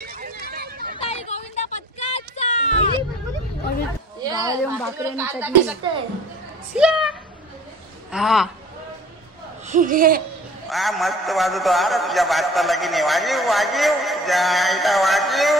मस्त वाजतो अरे तुझ्या भाताला की नाही वाजीव वाजीव जायला वाजीव.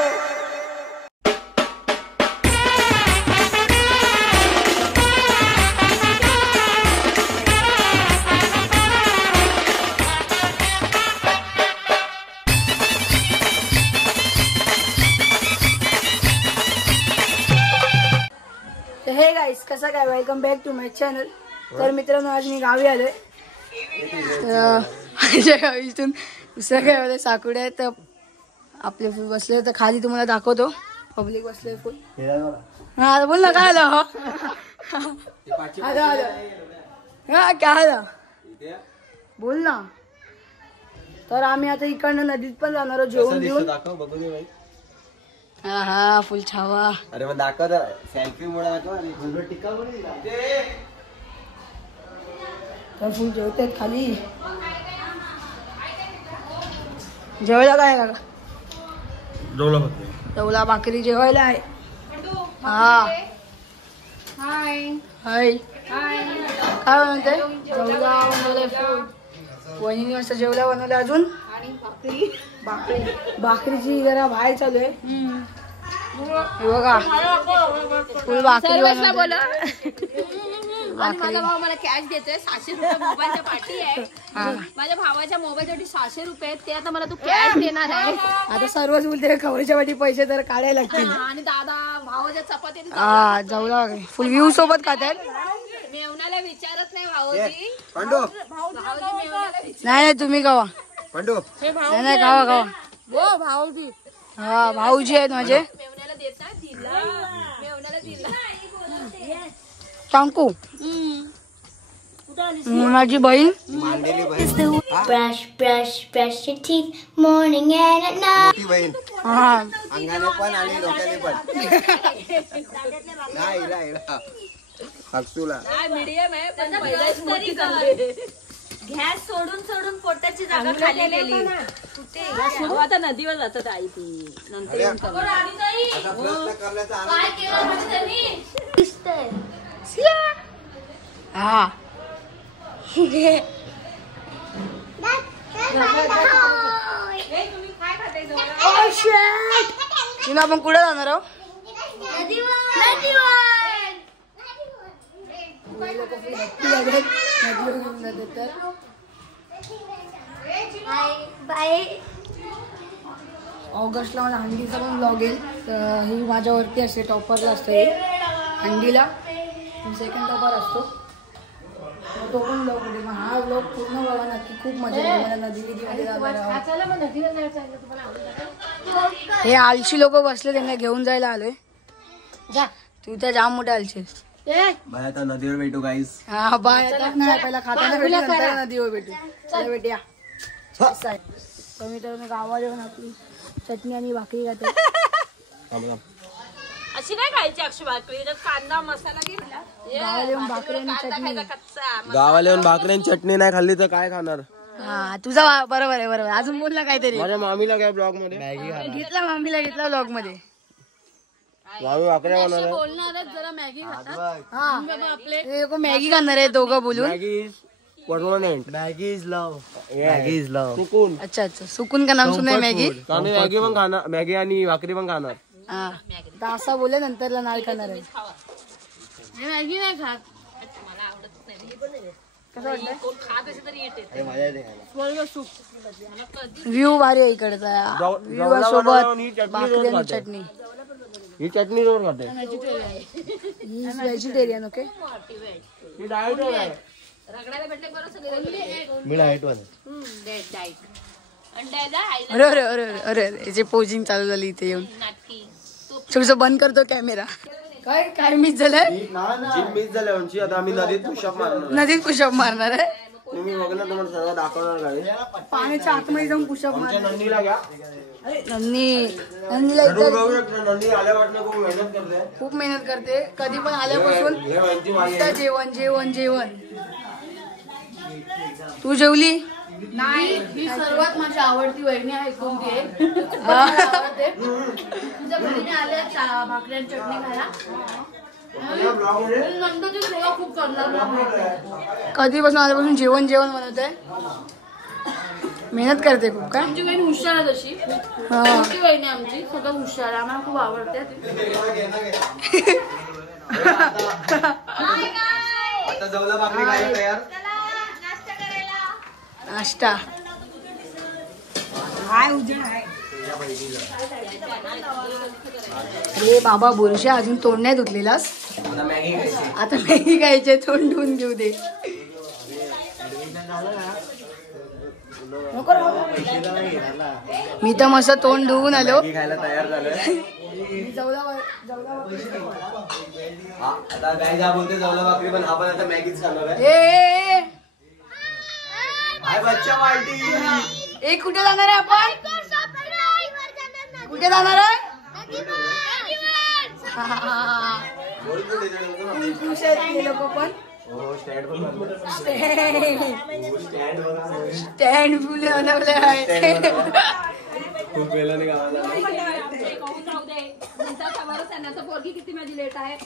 हे गाईस कसं काय welcome back to my channel. तर मित्रांनो आज मी गावी आलोय. माझ्या गावीतून दुसऱ्या गावाला साकुडे आहेत. आपले फुल बसले तर खाली तुम्हाला दाखवतो. पब्लिक बसले फुल. हा बोल ना काय आलं हा काय आलं बोल ना. तर आम्ही आता इकडनं नदीत पण जाणार आहोत जेवण घेऊन. हा हा फुल छावा. अरे मग दाखव सेल्फी मुळे दाखव टिका तर फुल जेवतात खाली. जेवायला काय का जेवला भाकरी जेवायला आहे. हा हाय हाय काय म्हणते जेवला बनवले फूड. वहिनी मस्त जेवला बनवले. अजून भाकरीची जरा बाहेर चालू आहे बघा. फुल भाकरी बोला. आणि माझा भाऊ मला कॅश देतोय 600 रुपये मोबाईलच्या पाठी आहे. माझ्या भावाच्या मोबाईलसाठी 600 रुपये ते आता मला तू कॅश देणार आहे. आता सर्वच बोलते खबरच्या पाठी पैसे तर काढायला लागतील. आणि दादा भावाच्या चपाती जाऊला फुल व्ह्यू सोबत खातात. मेवण्याला विचारत नाही भाऊजी. नाही तुम्ही गावा नाही गावा गावा भाऊजी. हा भाऊजी आहेत माझे. मेवण्याला देता दिला मेवण्याला दिला चांकू माझी बहीण. Brush, brush, brush your teeth, morning and at night. बहीण हा अंगाने पण आणि डोक्याने पण. नाही हक्सूला मीडियम आहे पण पहिलाच मोठी करते. गॅस सोडून सोडून पोटाची जागा खाली गेली. कुठे आता नदीवर जातात आई ती नंतर हा तिला आपण कुठे जाणार आहोत. ऑगस्टला माझा हंडीचा पण ब्लॉग येईल. तर ही माझ्यावरती असते टॉपरला असते हंडीला. सेकंड टॉपर असतो तो पण ब्लॉग होते. मग हा ब्लॉग पूर्ण बघा नक्की. खूप मजा येईल मला नदी हे आलशी लोक बसले त्यांना घेऊन जायला आलोय. तू तर जाम मोठे आलशी. बाय आता नदीवर भेटू गाईस. हा बाय आता नाही पहिला खाताना भेटू नंतर नदीवर भेटू. चला भेटूया. कमी तर गावाला येऊन आपली चटणी आणि भाकरी खाते. अशी नाही खायची अक्षय भाकरी. कांदा मसाला घेतला गावाला येऊन भाकरी आणि चटणी. गावाला येऊन भाकरी आणि चटणी नाही खाल्ली तर काय खाणार. हा तुझा बरोबर आहे बरोबर. अजून बोलला काहीतरी. माझ्या मामीला काय ब्लॉग मध्ये मॅगी घेतला मामीला घेतला ब्लॉग मध्ये. मामी भाकऱ्या बनवणार. बोलणार जरा मॅगी खातात. हा आपले मॅगी खाणार आहे दोघं बोलून. मॅगी मॅगी इज लव सुकून. अच्छा अच्छा सुकून का नाम सुना मॅगी. मॅगी पण खाणार. मॅगी आणि भाकरी पण खाणार. हा असा बोले नंतरला नाही खाणार आहे. मॅगी नाही खात. मला आवडत नाही. व्ह्यू भारी आहे इकडचा. व्ह्यू सोबत भाकरी आणि चटणी. ही चटणी जोर खाते. Vegetarian okay. मी डाएट वर. अरे अरे अरे अरे अरे याची पोजिंग चालू झाली इथे येऊन. थोडस बंद करतो कॅमेरा. काय काय मिस झालंय. जिम मिस झाल्या उंची. आता आम्ही नदीत पुशअप मारणार. नदीत पुशअप मारणार आहे. तुम्ही बघणार तुम्हाला सर्व दाखवणार गाडी. पाण्याच्या आतमध्ये जाऊन पुशअप मारणार. नंदीला घ्या. नंदीला नंदी आल्यापासून खूप मेहनत करते. खूप मेहनत करते. कधी पण आल्यापासून जेवण जेवण जेवण. तू जेवली नाही, ही सर्वात माझी आवडती वहिनी आहे, कोणती आहे आवडते. तुझ्या घरी मी आले भाकरी आणि चटणी खायला. नंतर ती सेवा खूप करणार. कधीपासून आल्यापासून जेवण बनवत आहे, मेहनत करते खूप. काय आमची वहिनी हुशार आहे तशी, मोठी वहिनी आमची, सगळं हुशार आहे, आम्हाला खूप आवडते. नाश्ता अरे बाबा बुरशा अजून तोंड नाही धुतलेलास, आता मॅगी खायचे, तोंड धुवून घेऊ दे. मी तर मस्त तोंड धुवून आलो. खायला तयार झालोय. आता काय जा बोलते जवला भाकरी, पण आपण आता मॅगीच खाणार आहे. बच्चा पार्टी. ए कुठे जाणार आहे आपण, कुठे जाणार आहे? लोक पण स्टँड फुले बनवले आहेत. खूप वेळाने गावाला किती माझी लेट आहे.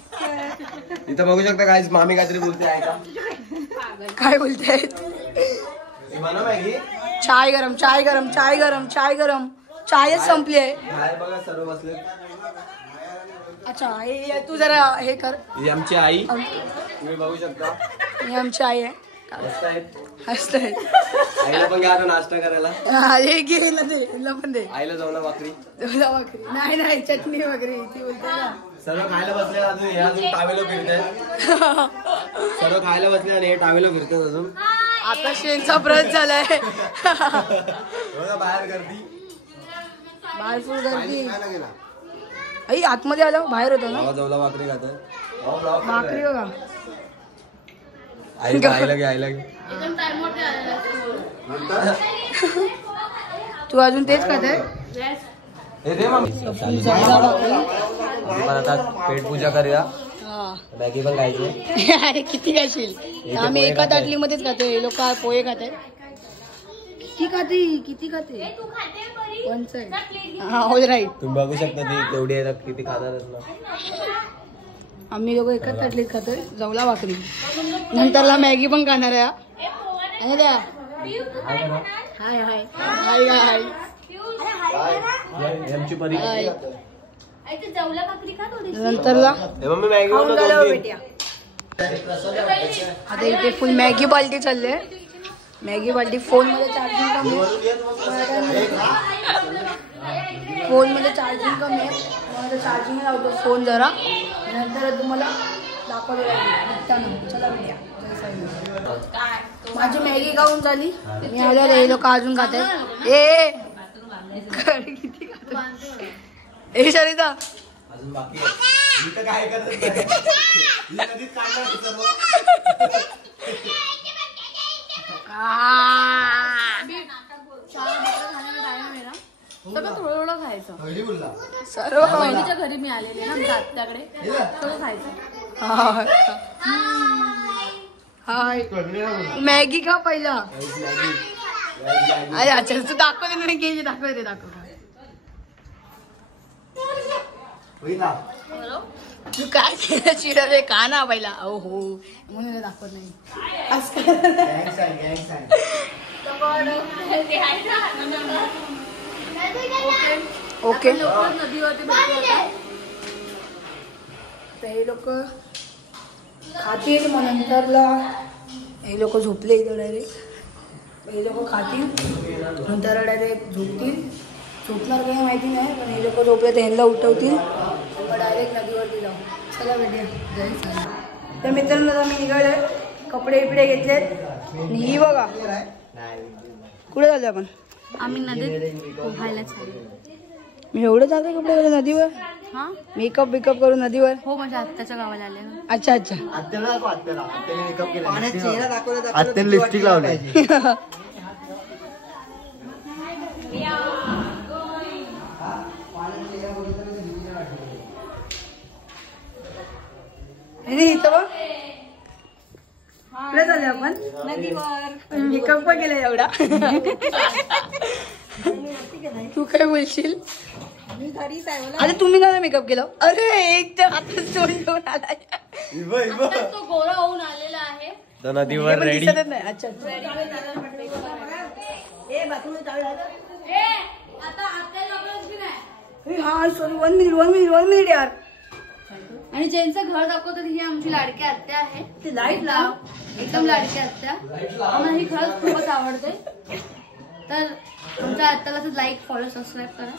इथं बघू शकता काय मामी काहीतरी बोलते आहे का, काय बोलतायत? मॅगी चाय गरम, चाय गरम, चाय गरम, चाय गरम. चायच संपली आहे. बाहेर बघा सर्व बसले. अच्छा तू जरा हे कर. ही आमची आई, तुम्ही बघू शकता. ही आमची आई आहे. हसतायत. आईला पण घ्या नाश्ता करायला. हे घे ना, दे पण दे. आईला जाऊ ना भाकरी, भाकरी नाही चटणी वगैरे ती बोलते ना. सर्व खायला बसले. अजून हे अजून टावेलो फिरते. सर्व खायला बसले आणि हे टावेलो फिरतात अजून. आता शेणचा ब्रश झालाय. बाहेर गर्दी, बाहेर फुल गर्दी. आई आतमध्ये आलो, बाहेर होतो ना. जवला भाकरी खात भाकरी बघा. आईला घे. तू अजून तेच खात आहे. आता पेट पूजा करूया. मॅगी पण खायची. अरे किती खाशील, आम्ही एका ताटली मध्येच खातो. हे लोक पोहे खाते. किती खाते हा ऑल राईट. तुम्ही बघू शकता ती केवढी आहे, किती खाणारच ना. आम्ही लोक एकाच ताटलीत खातोय जवला भाकरी. नंतरला मॅगी पण खाणार आहे. हाय हाय हाय हाय. आमची परी नंतरला मम्मी मॅगी आता इथे फुल मॅगी बाल्टी चालली आहे. मॅगी बाल्टी फोन मध्ये चार्जिंग कमी आहे. चार्जिंग लावतो फोन जरा, नंतर तुम्हाला दाखवतो. चला भेटूया. माझी मॅगी खाऊन झाली. मी आल्यावर हे लोक अजून खात आहेत. किती खात ए शरिता अजून बाकी आहे. काय करत सगळं थोडं खायचं. सर्व बहिणीच्या घरी मी आलेले ना आत्याकडे, सगळं खायचं. हाय मॅगी खा पहिला. अरे अच्छा तू दाखवते नाही घ्यायची. दाखवते तू काय चिडवले का ना पहिला. हो म्हणून दाखवत नाही. ओके नदीवरती हे लोक खातील, मग नंतरला हे लोक झोपले इथं डायरेक्ट. हे लोक खातील नंतर डायरेक्ट झोपतील. झोपणार काही माहिती नाही, पण हे लोक झोपले तर ह्यांना उठवतील, मग डायरेक्ट नदीवरती जाऊ. चला भेटूया. जय साई. तर मित्रांनो आता मी निघालोय, कपडे बिपडे घेतलेत. ही बघा कुठे चाललोय आपण. आम्ही नदीत पोहायला चाललो. मी एवढं चालतंय कपडे घालून नदीवर. हा मेकअप बिकअप करून नदीवर. हो माझ्या आत्याच्या गावाला आले ना. अच्छा अच्छा. आत्याने लिपस्टिक लावलंय. इथं बघ कुठे चालले आपण? नदीवर. मेकअप पण केला एवढा. तू काय बोलशील? मी घरीच आहे मला. अरे तुम्ही काय मेकअप केलं? अरे एक तर आता तोंड घेऊन आलाय. आताच तो गोरा होऊन आलेला आहे. नदीवर रेडी. दिसतच नाही. अच्छा आता आत्या लग्नच बी नाही. हा सॉरी 1 मिनिट यार. आणि ज्यांचं घर दाखवतात ही आमची लाडकी आत्या आहे. ते लाईट लाव. एकदम लाडकी आत्या. आम्हाला ही खरंच खूपच आवडते. तर आमच्या आत्याला लाईक फॉलो सबस्क्राईब करा.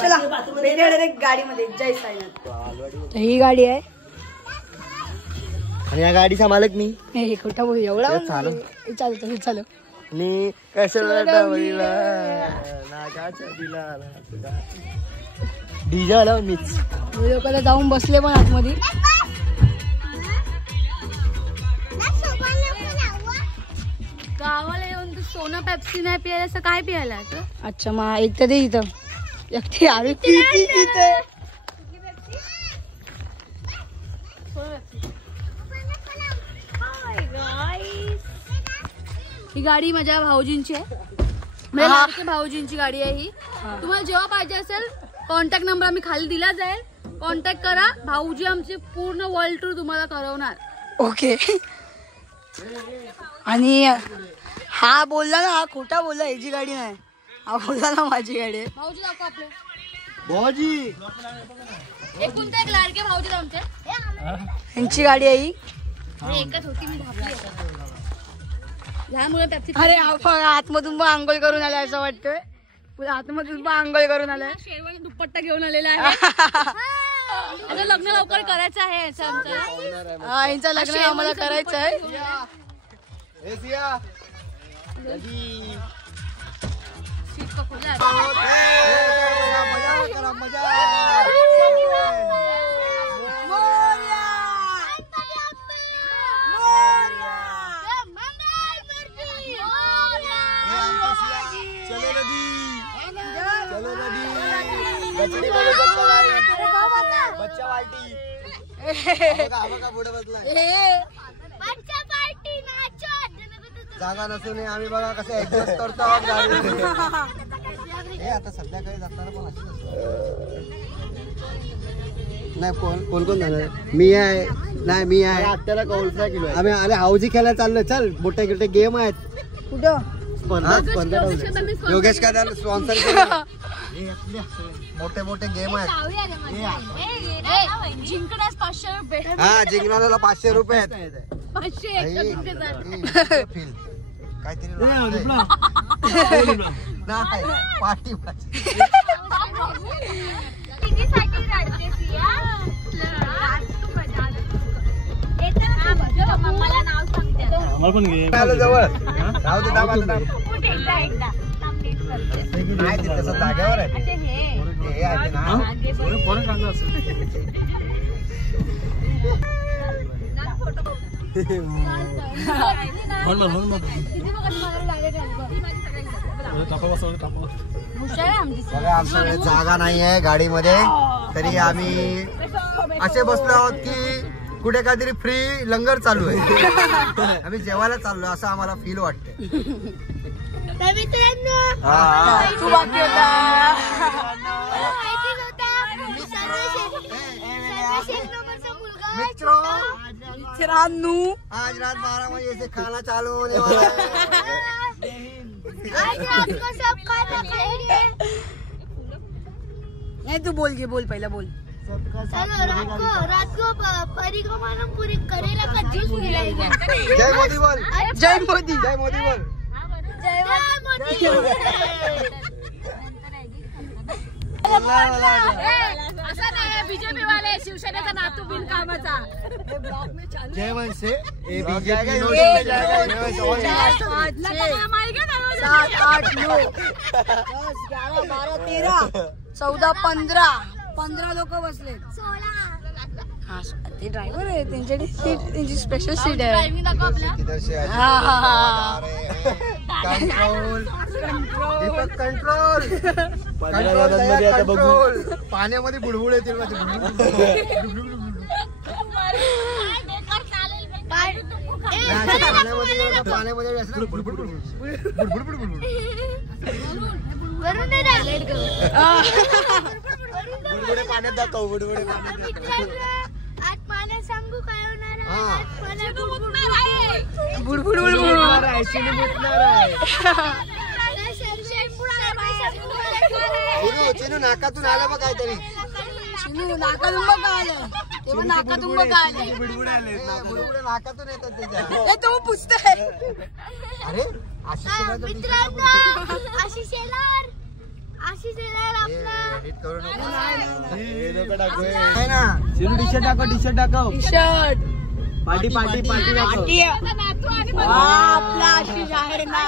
चला डायरेक्ट गाडीमध्ये जय साईनाथ. ही गाडी आहे आणि या गाडीचा मालक मी. हे खोटा बोल एवढा चालू. चालू आणि कशाला डीजे आला मीच. लोकांना जाऊन बसले पण आतमध्ये. गावाला येऊन तू सोनं पेप्सी नाही पियायला असं काय पियायला? अच्छा मग एक तर दे इथं. एकटी आम्ही पिते. ही गाडी माझ्या भाऊजींची आहे. माझ्या लाडके भाऊजींची गाडी आहे ही. तुम्हाला जेव्हा पाहिजे असेल कॉन्टॅक्ट नंबर आम्ही खाली दिला जाईल. कॉन्टॅक्ट करा. भाऊजी आमची पूर्ण वर्ल्ड टूर तुम्हाला करवणार. ओके. आणि हा बोलला ना, हा खोटा बोलला. ह्याची गाडी नाही. हा बोलला ना माझी गाडी आहे. भाऊजी दाखव आपले. भाऊजी एकूण एक लाडके भाऊजी आमचे. ह्यांची गाडी आहे ही. एकच होती मी धापली. लहान मुलं पेप्सी. अरे आतमधून पण आंघोळ करून आलाय असं वाटतंय. पुढे आतमधून पण आंघोळ करून आलाय. शेरवानी दुपट्टा घेऊन आलेला आहे. आता लग्न लवकर करायचं आहे याचं आमचं. यांचं लग्न आम्हाला करायचं आहे. सीट पकडलं आहे. बच्चा पार्टी. जागा नसून आम्ही बघा कसं ऍडजस्ट करतो. आता संध्याकाळी जाताना पण अशी नाही. कोण कोण जाणार? मी आहे. नाही मी आहे. आत्याला कौलसा किलो आम्ही. अरे हाऊजी खेळायला चाललोय. चल मोठे मोठे गेम आहेत. कुठं? स्पर्धा योगेश का स्पॉन्सर मोठे मोठे गेम आहेत. जिंकण्यास 500 रुपये. हा जिंकणाऱ्याला 500 रुपये आहेत. 500 काहीतरी नाही पार्टी. मला नाव सांगते. जवळ राहू दे. नाही ते तसं जागेवर आहे. आमच्याकडे जागा नाही आहे गाडीमध्ये. तरी आम्ही असे बसलो आहोत की कुठे काहीतरी फ्री लंगर चालू आहे. आम्ही जेवायला चाललो असं आम्हाला फील वाटतंय. तू बाकी होता. मित्रांनो आज रात 12 बजे से खाना चालू होने वाला है. नाही तू बोल पहिला बोल. रात को परिक्रमा पूरी करेला का जूस मिलेगा. जय मोदी बोल. जय मोदी. जय मोदी बोल. असं नाही बीजेपी वाले शिवसेनेचा नातू बिनकामाचा. जय वंशे ए बीजेपी 7, 8, 9, 10, 11, 12, 13, 14, 15 लोक बसले. हा ते ड्रायव्हर आहे. त्यांच्याकडे सीट, त्यांची स्पेशल सीट आहे. ड्रायव्हिंग दाखव आपल्या. किधर से कंट्रोल दीपक कंट्रोल कंट्रोल. पाण्यामध्ये बुडबुड येतील माझे. पाण्यामध्ये असं बुडबुड पाण्यात दाखव बुडबुडे आज पाण्यात सांगू काय होणार बुडबुड चिनू नाकातून आलं बघ काहीतरी चिनू नाकातून बघ आलं तेव्हा नाकातून बघ आलं बुडबुडे नाकातून येतात त्याच्या तो पुसतोय अरे टी शर्ट टाकव टी शर्ट पार्टी आपला आशिष आहे ना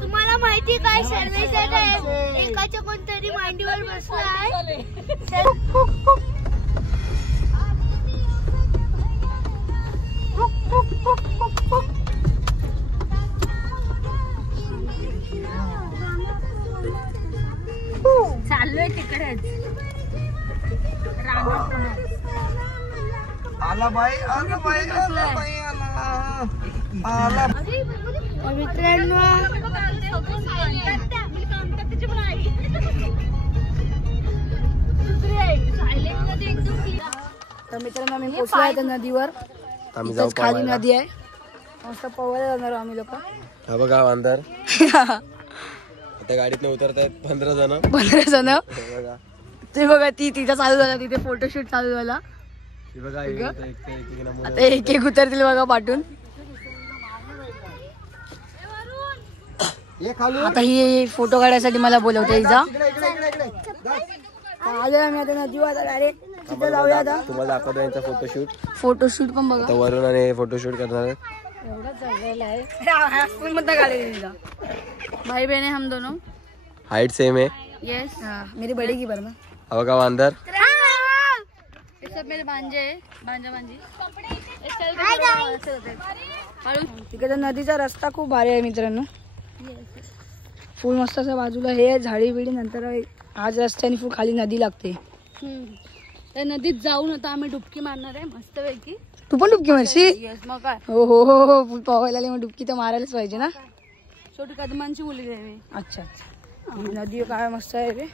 तुम्हाला माहिती काय सर्वेसाठी एकाच्या कोणतरी मांडीवर बसला आहे चाललोय तिकडेच आला बाई मित्रांनो तर मित्रांनो आम्ही पोहोचलो आहे त्या नदीवर इथंच खाली नदी आहे मस्त पोहायला जाणार आम्ही लोक हा बघा अंदर आता गाडीतनं उतरतात 15 जण ते बघा ती तिथं चालू झाला तिथे फोटोशूट चालू झाला आता एक एक उतरतील बघा पाठून आता ही फोटो काढायसाठी मला बोलवते इजा आलो आम्ही आता नदीवर डायरेक्ट तिथे जाऊया आता तुम्हाला दाखवतो यांचा फोटोशूट पण बघा वरून आणि फोटोशूट करणार एवढा चांगला आहे स्कूल मध्ये काढेल भाई बहन है हम दोनों हाइट सेम है यस मेरी बड़ी की बरमा अब का अंदर ये सब मेरे भांजे है भांजा भांजी तिकडे तर नदीचा रस्ता खूप भारी आहे मित्रांनो फुल मस्त असं बाजूला हे झाडी बिडी नंतर आज रस्त्याने फुल खाली नदी लागते त्या नदीत जाऊन आता आम्ही डुबकी मारणार आहे मस्त पैकी तू पण डुबकी मारशी येस मग काय हो हो हो हो फुल पोहायला आली मग डुबकी तर मारायलाच पाहिजे ना छोटी कदमांची मुलगी आहे मी अच्छा नदी काय मस्त आहे रे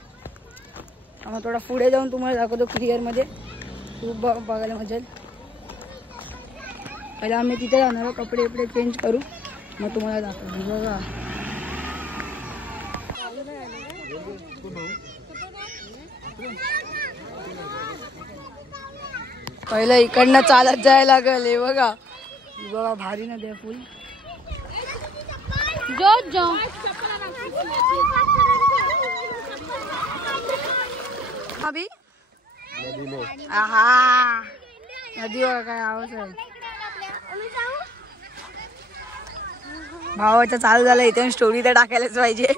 मग थोडा पुढे जाऊन तुम्हाला दाखवतो क्लिअर मध्ये खूप बघायला मजा येईल पहिला आम्ही तिथे जाणार कपडे वपडे चेंज करू मग तुम्हाला दाखवतो बघा पहिलं इकडनं चालत जायला लागल हे बघा बघा भारी नदी आहे फुल जो जो अभी आहा नदी बघा काय आवाज आहे भावाचा चालू झाला इथे स्टोरी तर टाकायलाच पाहिजे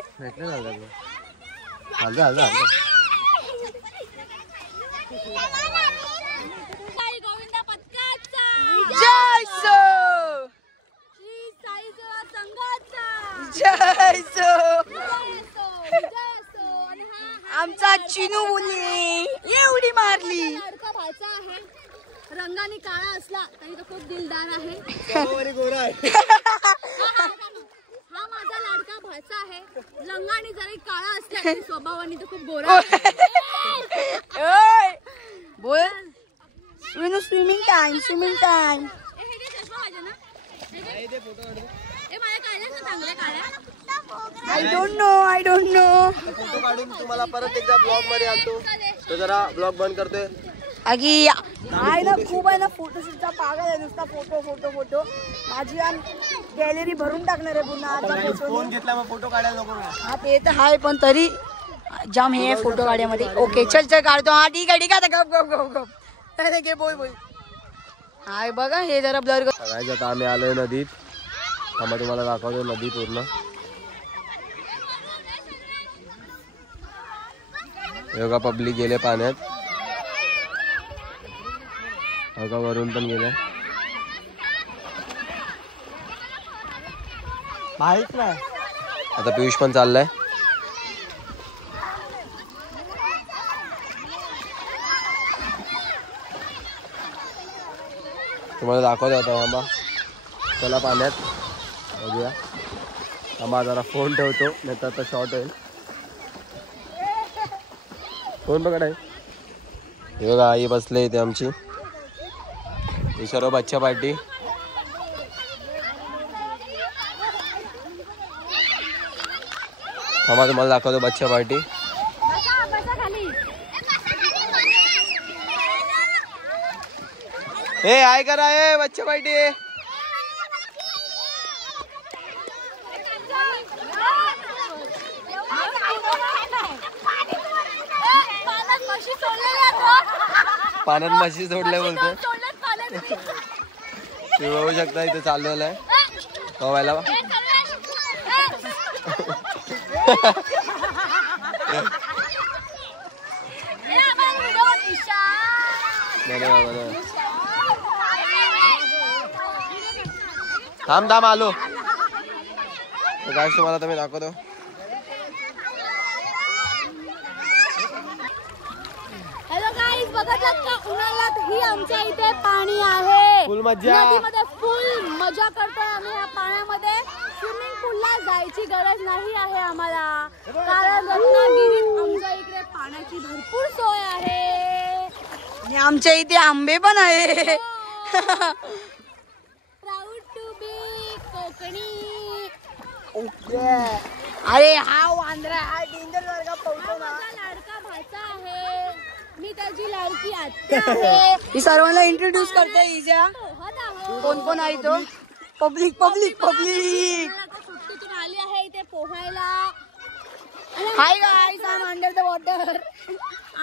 जय सो जय सो आमचा चिनू मुली एवढी मारली लाडका भाचा आहे रंगाने काळा असला तरी तो खूप दिलदार आहे हा माझा लाडका भाचा आहे रंगाने जरी काळा असला तरी स्वभावाने तो खूप गोरा आहे बोल swimming time I don't know photo काढून तुम्हाला परत एकदा ब्लॉग मध्ये आणतो तो जरा ब्लॉग बंद करतोय अगी आहे ना खूप आहे ना फोटोशूटचा पागल आहे नुसता फोटो माझी गॅलरी भरून टाकणार आहे पुन्हा आता फोन घेतला मग फोटो काढायला नको हा ते तर आहे पण तरी जाम हे फोटो काढण्यामध्ये ओके चल काढतो हा ठीक आहे गप अरे घे बोल हाय बघा हे जरा ब्लर सगळ्यात आता आम्ही आलोय नदीत थांबा तुम्हाला दाखवतो नदी पूर्ण योगा पब्लिक गेले पाण्यात योगा वरून पण गेले माहित नाही आता पियुष पण चाललाय तुम्हाला दाखवतो आता आंबा. चला पाण्यात बघूया. आंबा जरा फोन ठेवतो नाही तर आता शॉर्ट होईल. फोन पकड आहे. हे बघा आई बसले इथे आमची. ही सर्व बच्चा पार्टी. आम्हा तुम्हाला दाखवतो बच्चा पार्टी. ए आय करा ए बच्चा पार्टी. पाण्यात म्हशी सोडले बोलतो. तुम्ही बघू शकता इथे चालू आहे पवायला. थांब थांब आलो. काय तुम्हाला तर मी दाखवतो. हॅलो गाईज, बघत का उन्हाळ्यात ही आमच्या इथे पाणी आहे. फुल मजा. नदीमध्ये फुल मजा करतोय आम्ही या पाण्यामध्ये. स्विमिंग पूलला जायची गरज नाही आहे आम्हाला, कारण रत्नागिरीत आमच्या इकडे पाण्याची भरपूर सोय आहे आणि आमच्या इथे आंबे पण आहे. Proud to be Konkani. अरे हा वांद्रा हा डेंजर वर्गा पळतो ना. माझा लाडका भाचा आहे, मी त्याची लाडकी आत्या आहे. ही सर्वांना इंट्रोड्यूस करते. हिच्या कोण कोण आहे तो? Public public public. सुट्टीतून आली आहे इथे पोहायला. Hi guys, I am under the water.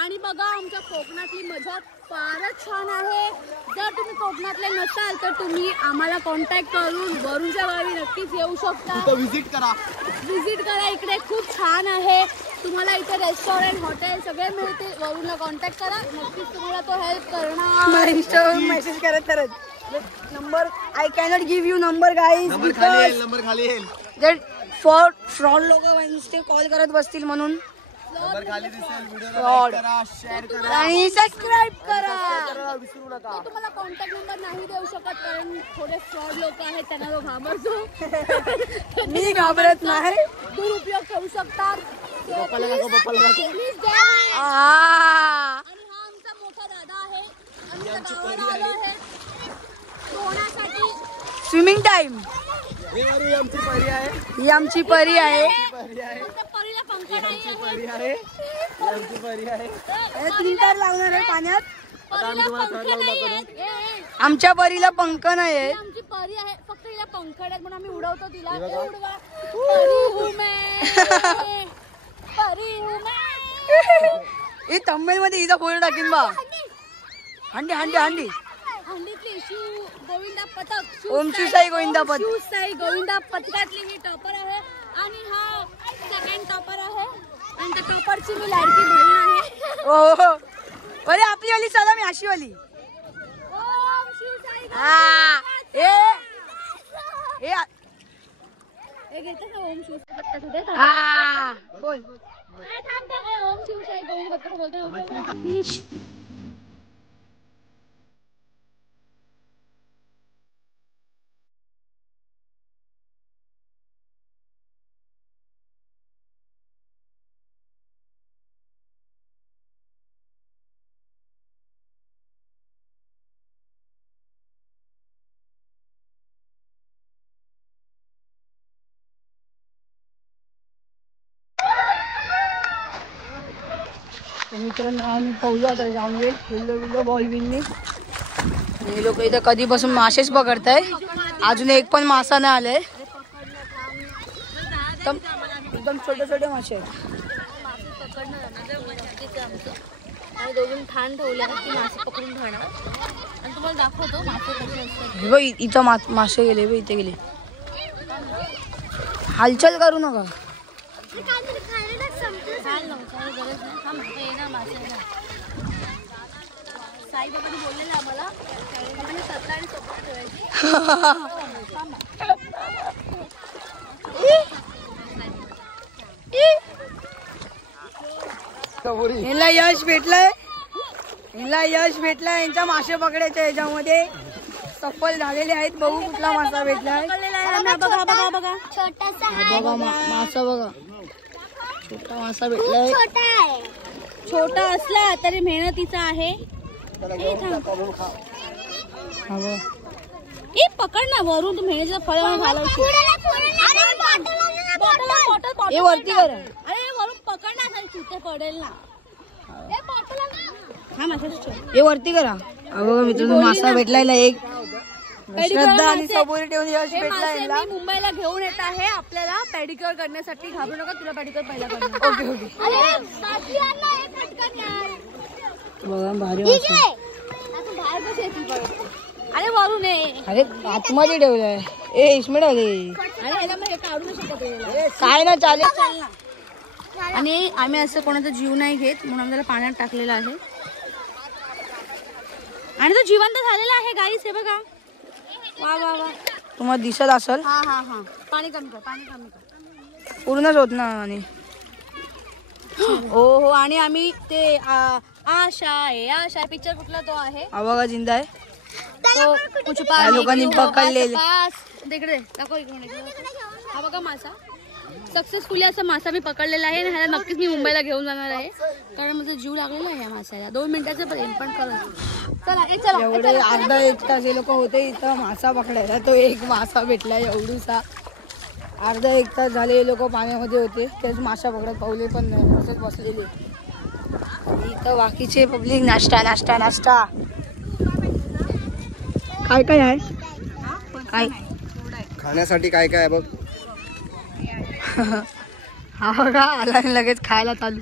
आणि बघा आमच्या कोकणातली मजा फारच छान आहे. जर तुम्ही कोकणातले नसाल तर तुम्ही आम्हाला कॉन्टॅक्ट करून वरूनच्या गावी नक्कीच येऊ शकता. विजिट करा. विजिट करा, इकडे खूप छान आहे. तुम्हाला इथे रेस्टॉरंट हॉटेल सगळे मिळतील. वरूनला कॉन्टॅक्ट करा, नक्कीच तुम्हाला तो हेल्प करणार. मला इंस्टावर मेसेज करत number. I cannot give you number guys. Number खाली येईल. जर फॉर फ्रॉड लोक इन्स्टा कॉल करत बसतील म्हणून. नंबर खाली दिसेल. व्हिडिओला फ्रॉड लाईक करा, शेअर करा आणि सबस्क्राईब करा. विसरू नका. मी तुम्हाला कॉन्टॅक्ट नंबर नाही देऊ शकत, कारण थोडे फ्रॉड लोक आहेत, त्यांना तो घाबरतो. मी घाबरत नाही. दुरुपयोग करू शकतात. प्लीज द्या. आ. आणि हा आमचा मोठा दादा आहे. आम्ही त्या गावाला आलो आहे पोहण्यासाठी. Swimming time. ही आमची परी आहे. ही आमची परी आहे. फक्त परीला पंख नाही परी आहे. ही आमची परी आहे. फिल्टर लावणार आहे पाण्यात. परीला पंख नाही आहेत. आमच्या परीला पंख नाही आहेत. आमची परी आहे, फक्त हिला पंख आहेत म्हणून आम्ही उडवतो तिला. उडवा. परी हूं मैं, परी हूं मैं. हे थंबनेल मध्ये हिचा फोटो टाकीन बा. हंडी हंडी हंडी. हंडीतली शिव गोविंदा पथक. ओम शिव साई गोविंदा पथक. शिव साई गोविंदा पथकातली मी टॉपर आहे आणि हा सेकंड टॉपर आहे. आणि त्या टॉपरची मी लाडकी बहीण आहे. हो. अरे आपली वाली चला, मी अशी वाली. ओम शिव साई. हा. हे घेते का ओम शिव साई पथकाचं? हा. बोल. थांब थांब. ओम शिव साई गोविंदा पथक बोलते. मित्रांनो आम्ही पाहूया आता जाऊन येईल. फिरलो बॉल बिलने. हे लोक इथे कधीपासून मासेच पकडताय. अजून एक पण मासा नाही आलाय. एकदम छोटे छोटे मासे आहेत. आणि दोघून ठाण ठेवले की मासे पकडून खाणार. आणि तुम्हाला दाखवतो मासे कसे असतात. हे बघ इथं मासे गेले बघ, इथे गेले. हालचाल करू नका. साईबाबांनी बोललेलं आम्हाला आणि सत्ता आणि सोबत ठेवायची. हिला यश भेटलंय. यांच्या मासे पकडायचे ह्याच्यामध्ये. सफल झालेले आहेत. बघू कुठला मासा भेटलाय. बघा बघा बघा बघा मासा बघा, छोटा मासा भेटलाय. छोटा असला तरी मेहनतीचा आहे. पकड ना वरून, तू मेहनतीचं फळ घालायची. हे वरती कर. अरे वरून पकड ना, तिथे पडेल ना. हे वरती करा. बघा मित्रांनो मासा भेटलाय एक. श्रद्धा आणि सबुरी ठेवून यश भेटलाय. मी मुंबईला घेऊन येत आहे आपल्याला पेडिक्युअर करण्यासाठी. घाबरू नका, तुला पेडिक्युअर पहिला करणार. Okay okay. बघा भारी मासा. अरे वरून अरे आतमध्ये ठेवलंय. ए इसमेट आले काढू शकत काय ना चालेल. आणि आम्ही असं कोणाचा जीव नाही घेत म्हणून आम्ही त्याला पाण्यात टाकलेला आहे. आणि तो जिवंत झालेला आहे गाईस. हे बघा. वा वा वा. तुम्हाला दिसत असेल. हा हा हा. पाणी कमी कर, पाणी कमी कर. पूर्णच होत ना. आणि हो हो. आणि आम्ही ते आशा आहे पिक्चर कुठला तो आहे. बघा जिंदा आहे. तो कुछ त्या लोकांनी पकडलेले. तिकडे दाखव इकडे. हा बघा मासा सक्सेसफुली असा मासा मी पकडलेला आहे. आणि ह्याला नक्कीच मी मुंबईला घेऊन जाणार आहे, कारण माझा जीव लागलेला आहे या मासाला. 2 मिनिटाचं प्रेम पण करत. चला एवढे अर्धा 1 तास हे लोक होते इथं मासा पकडायला. तो एक मासा भेटला एवढूसा. अर्धा 1 तास झाले हे लोक पाण्यामध्ये होते, तेच मासा पकडत पावले पण नाही, असंच बसलेले. इथं बाकीचे पब्लिक नाश्ता नाश्ता नाश्ता. काय काय आहे, काय खाण्यासाठी काय काय आहे बघ. हा बघा आला आणि लगेच खायला चालू.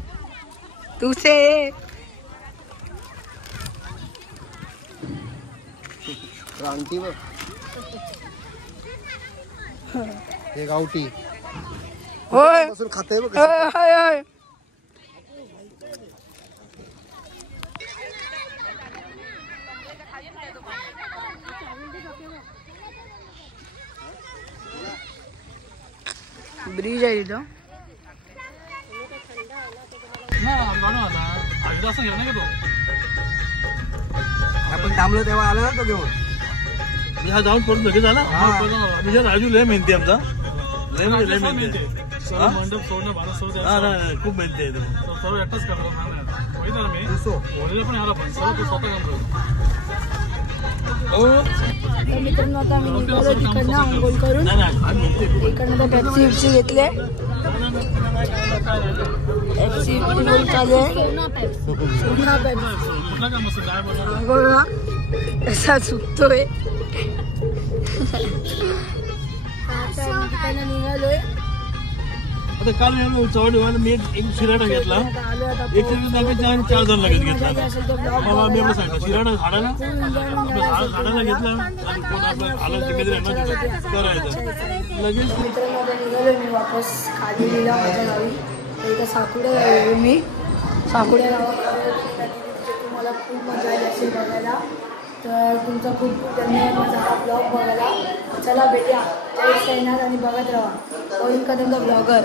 तुझे रानटी बघ, हे गावठी होय बसून खाते बघ. होय होय होय. ब्रिज आहे इथं. आपण थांबलो तेव्हा आला ना तो घेऊन. मी हा जाऊन परत लगेच आला. राजू लय मेहनती आमचा. लय म्हणजे लय मेहनती. मंडप सोडणं भारत सोडणं खूप मेहनती आहे. सर्व एकटाच करतो मी. होळीला पण आला पण सर्व स्वतः काम करतो. मित्रांनो आता आम्ही निघालो तिकडनं आंघोळ करून. इकडनं पेप्सी विप्सी घेतले. पेप्सी पिऊन चालू आहे. सोना पेप्सी बघा कसा चुकतोय. तिकडनं निघालोय. आता काल चवडीवाला मी एक शिराडा घेतला. एक शिराडा 4 जण लगेच घेतला. बाबा मी एवढं सांगतो शिराडा झाडाला घेतला आणि कोण आपलं आलं तिकडे करायचं लगेच. मित्रांनो आता निघालो मी वापस खालीला माझ्या गावी. इथं साकुड्या गेलो मी. साकुड्या गावात तुम्हाला खूप मजा आली असेल बघायला. तर तुमचा खूप खूप धन्यवाद माझा हा ब्लॉग बघायला. चला भेटूया. जय साईनाथ आणि बघत राहा कदंग ब्लॉगर.